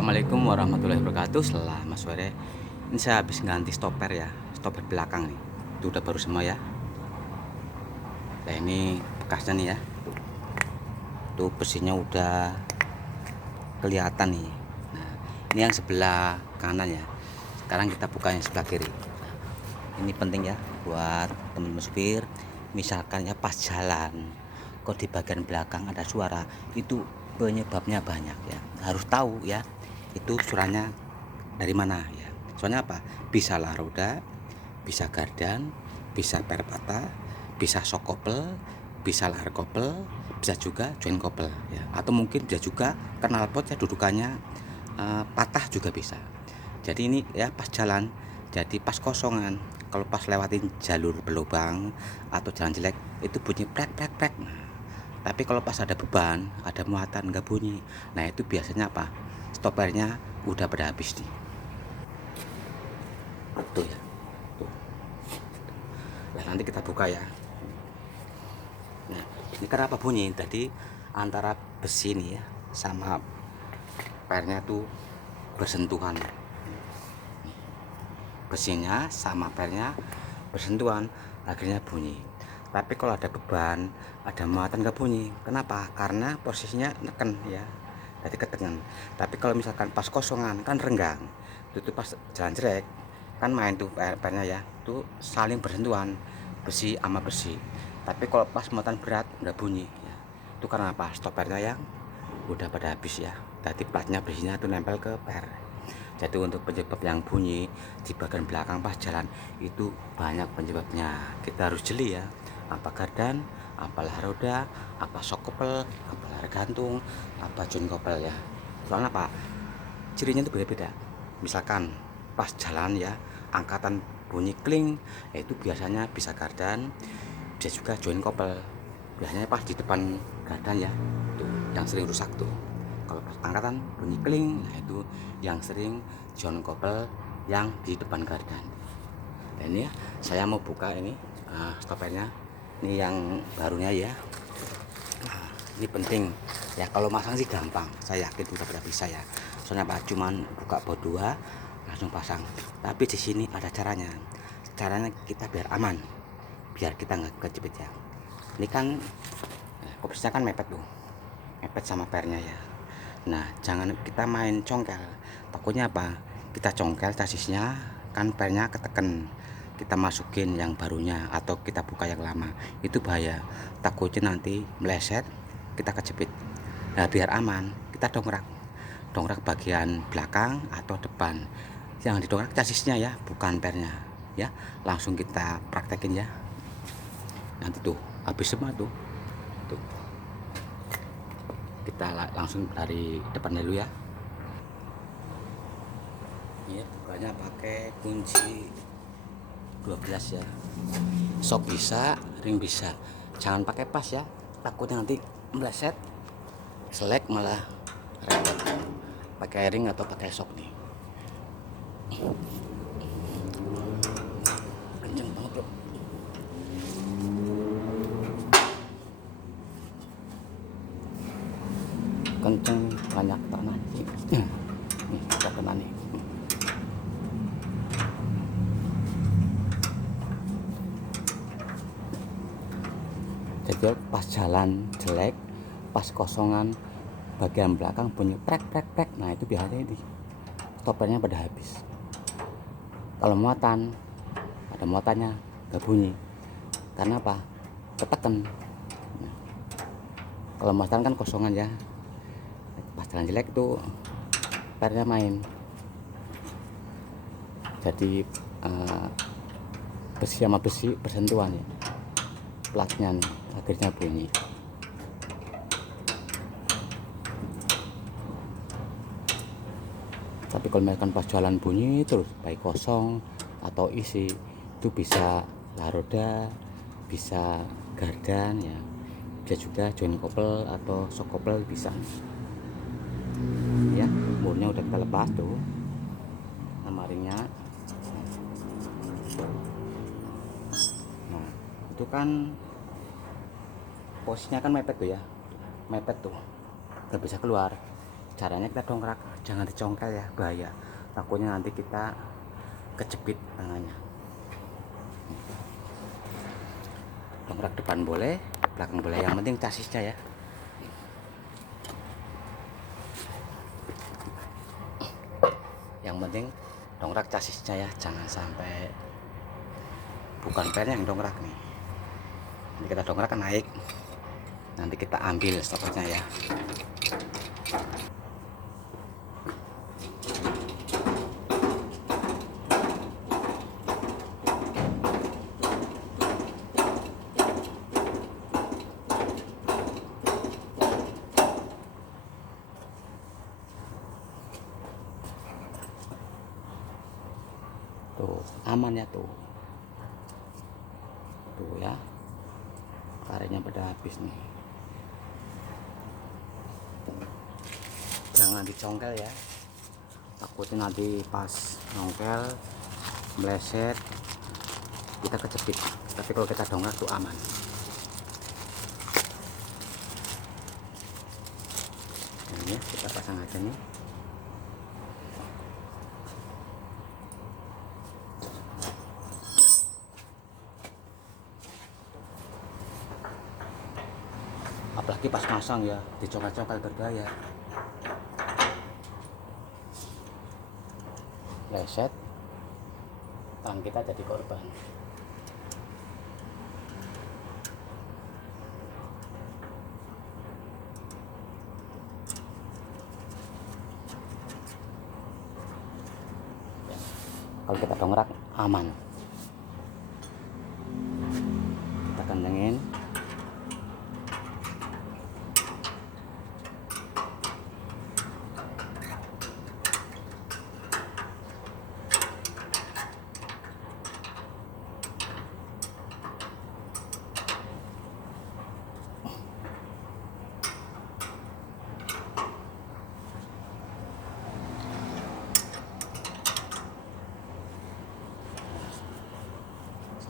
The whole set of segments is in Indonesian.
Assalamualaikum warahmatullahi wabarakatuh. Selamat sore. Ini saya habis ganti stopper ya, stopper belakang nih. Itu udah baru semua ya. Nah ini bekasnya nih ya. Tuh besinya udah kelihatan nih. Nah ini yang sebelah kanan ya. Sekarang kita buka yang sebelah kiri. Ini penting ya buat teman-teman supir. Misalkan ya pas jalan, kok di bagian belakang ada suara, itu penyebabnya banyak ya. Harus tahu ya. Itu suaranya dari mana ya, soalnya apa, bisa lah roda, bisa gardan, bisa per patah, bisa shock couple, bisa lahar couple, bisa juga joint couple ya, atau mungkin bisa juga knalpot ya dudukannya patah juga bisa. Jadi ini ya pas jalan, jadi pas kosongan, kalau pas lewatin jalur berlubang atau jalan jelek itu bunyi prek prek prek. Tapi kalau pas ada beban, ada muatan nggak bunyi. Nah itu biasanya apa? Stoppernya udah pada habis nih. Tuh ya. Tuh. Nah nanti kita buka ya. Nah ini kenapa bunyi? Tadi antara besi nih ya sama pernya tuh bersentuhan. Besinya sama pernya bersentuhan, akhirnya bunyi. Tapi kalau ada beban, ada muatan nggak bunyi. Kenapa? Karena posisinya neken ya, jadi ketengan. Tapi kalau misalkan pas kosongan kan renggang, itu pas jalan jelek kan main tuh pernya ya, tuh saling bersentuhan besi sama besi. Tapi kalau pas muatan berat nggak bunyi ya. Itu karena apa? Stoppernya yang udah pada habis ya. Jadi platnya besinya tuh nempel ke per. Jadi untuk penyebab yang bunyi di bagian belakang pas jalan itu banyak penyebabnya. Kita harus jeli ya. Apa gardan, apa lahar roda, apa shock couple, apa lahar gantung, apa joint couple ya. Soalnya apa? Cirinya itu beda-beda. Misalkan pas jalan ya, angkatan bunyi kling, itu biasanya bisa gardan, bisa juga joint couple. Biasanya pas di depan gardan ya, tuh yang sering rusak tuh. Kalau pas angkatan bunyi kling, nah itu yang sering joint couple yang di depan gardan. Dan ini ya, saya mau buka ini stoppernya. Ini yang barunya ya. Nah, ini penting ya, kalau masang sih gampang, saya yakin udah pada bisa ya. Soalnya apa, cuman buka baut 2 langsung pasang. Tapi di sini ada caranya. Caranya kita biar aman, biar kita nggak kejepit ya. Ini kan kopersnya kan mepet tuh, mepet sama pernya ya. Nah jangan kita main congkel, takutnya apa, kita congkel sasisnya kan pernya keteken, kita masukin yang barunya atau kita buka yang lama, itu bahaya, takutnya nanti meleset kita kejepit. Nah biar aman kita dongkrak bagian belakang atau depan, yang didongkrak sasisnya ya, bukan pernya ya. Langsung kita praktekin ya, nanti tuh habis semua tuh. Kita langsung dari depan dulu ya. Ini bukanya pakai kunci 12 ya. Sok bisa, ring bisa. Jangan pakai pas ya, takutnya nanti meleset, selek malah repot. Pakai ring atau pakai sok nih. Kenceng banget bro. Kenceng, banyak tanah nih. Nih ada kena nih. Jadi pas jalan jelek, pas kosongan bagian belakang bunyi prek prek prek, nah itu biasanya ini stoppernya pada habis. Kalau muatan, ada muatannya nggak bunyi, karena apa, ketekan. Nah, kalau muatan kan kosongan ya, pas jalan jelek itu pernya main, jadi besi sama besi bersentuhan ya, platnya nih, akhirnya bunyi. Tapi kalau misalkan pas jalan bunyi terus, baik kosong atau isi, itu bisa lahar roda, bisa gardan ya, bisa juga joint couple atau shock couple bisa ya. Murnya udah kita lepas tuh sama ringnya. Nah itu kan posisinya kan mepet tuh ya, mepet tuh, nggak bisa keluar. Caranya kita dongkrak, jangan dicongkel ya, bahaya, takutnya nanti kita kejepit tangannya. Dongkrak depan boleh, belakang boleh, yang penting chassisnya ya. Yang penting dongkrak chassisnya ya, jangan sampai bukan pelnya yang dongkrak nih. Nanti kita dongkrak naik, nanti kita ambil stoppernya ya. Tuh aman ya, tuh ya, karetnya pada habis nih. Jangan dicongkel ya, takutnya nanti pas nongkel meleset kita kejepit. Tapi kalau kita dongkrak tuh aman. Nah, ya, kita pasang aja nih. Apalagi pas masang ya, dicongkel-congkel berbahaya. Leset, tangan kita jadi korban. Kalau kita dongkrak aman. Kita kencengin.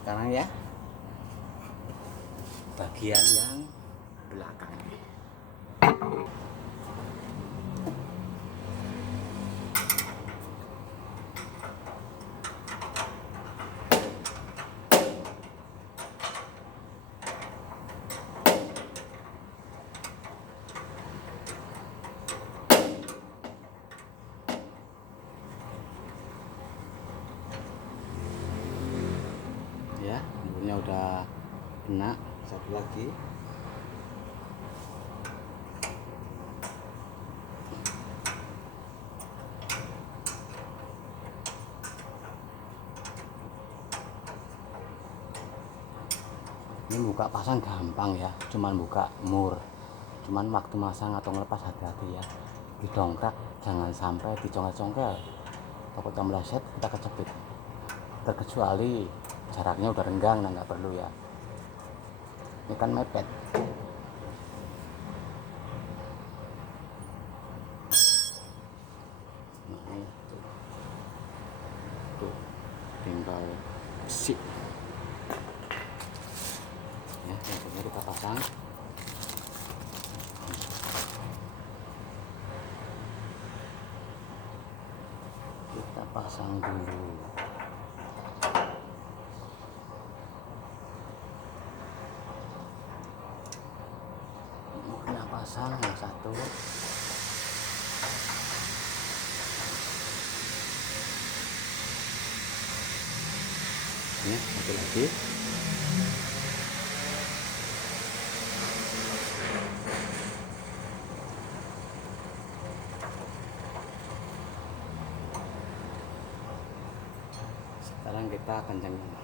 Sekarang ya, bagian yang belakang. Ya, murnya udah kena. Satu lagi. Ini buka pasang gampang ya, cuman buka mur. Cuman waktu masang atau ngelepas hati-hati ya. Didongkrak jangan sampai dicongkel-congkel, takutnya meleset kita kejepit. Terkecuali jaraknya udah renggang, nah nggak perlu ya. Ini kan mepet. Nah, ini tuh tinggal besi ya, yang kita pasang. Kita pasang dulu. Kita pasang yang satu. Ini satu lagi. Sekarang kita kencangin.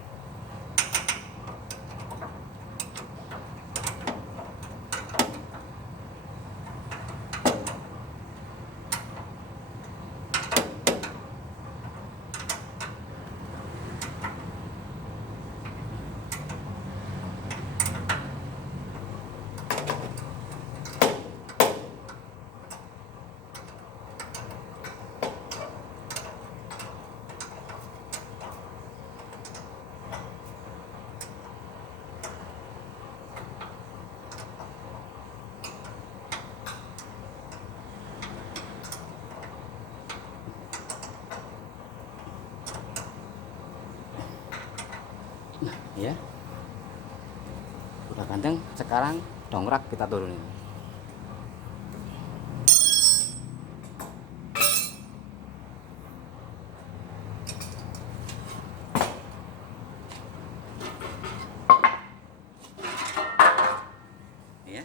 Nah ya udah ganteng, sekarang dongkrak kita turunin. Ya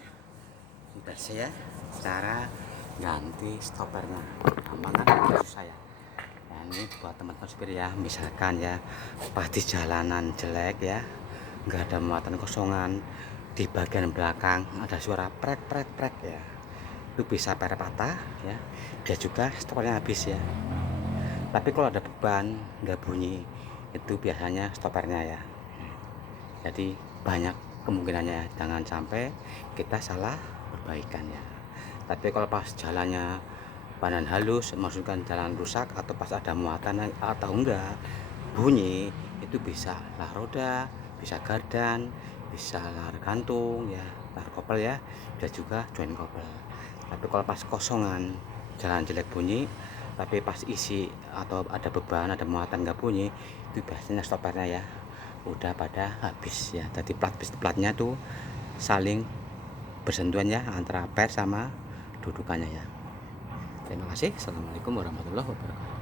sudah saya cara ganti stoppernya, gampang kan, nggak susah ya. Nah ini buat teman-teman supir ya, misalkan ya pas di jalanan jelek ya, nggak ada muatan kosongan, di bagian belakang ada suara prek prek prek ya, itu bisa per patah ya, dia juga stoppernya habis ya. Tapi kalau ada beban nggak bunyi, itu biasanya stoppernya ya. Jadi banyak kemungkinannya, jangan sampai kita salah perbaikan ya. Tapi kalau pas jalannya badan halus, maksudkan jalan rusak atau pas ada muatan atau enggak bunyi, itu bisa lah roda, bisa gardan, bisa lar gantung ya, lar kopel ya, dan juga join kopel. Tapi kalau pas kosongan jalan jelek bunyi, tapi pas isi atau ada beban ada muatan nggak bunyi, itu biasanya stoppernya ya udah pada habis ya. Jadi platnya tuh saling bersentuhan ya antara per sama dudukannya ya. Terima kasih. Assalamualaikum warahmatullahi wabarakatuh.